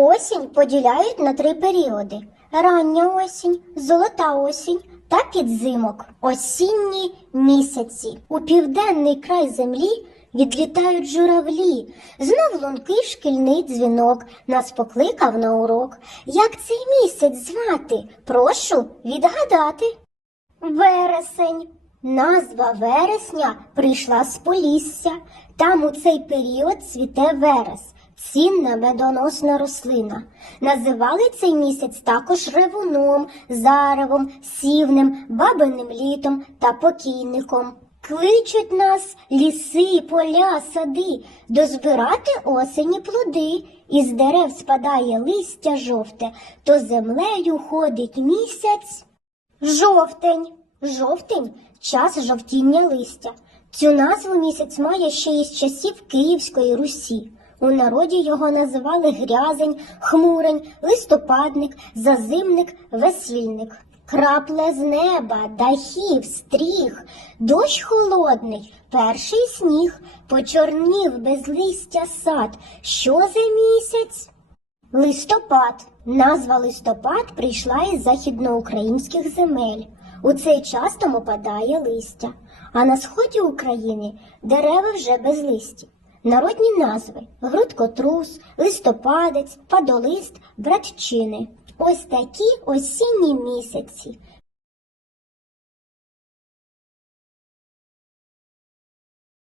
Осінь поділяють на три періоди: рання осінь, золота осінь та підзимок, осінні місяці. У південний край землі відлітають журавлі. Знов лункий шкільний дзвінок нас покликав на урок. Як цей місяць звати? Прошу відгадати. Вересень. Назва вересня прийшла з Полісся. Там у цей період цвіте верес, цінна медоносна рослина. Називали цей місяць також ревуном, заревом, сівнем, бабиним літом та покійником. Кличуть нас ліси, поля, сади, дозбирати осені плоди. Із дерев спадає листя жовте, то землею ходить місяць. Жовтень. Жовтень час жовтіння листя. Цю назву місяць має ще із часів Київської Русі. У народі його називали грязень, хмурень, листопадник, зазимник, весільник. Крапле з неба, дахів, стріх, дощ холодний, перший сніг, почорнів без листя сад. Що за місяць? Листопад. Назва листопад прийшла із західноукраїнських земель. У цей час там опадає листя, а на сході України дерева вже без листі. Народні назви грудкотрус, листопадець, падолист, братчини. Ось такі осінні місяці.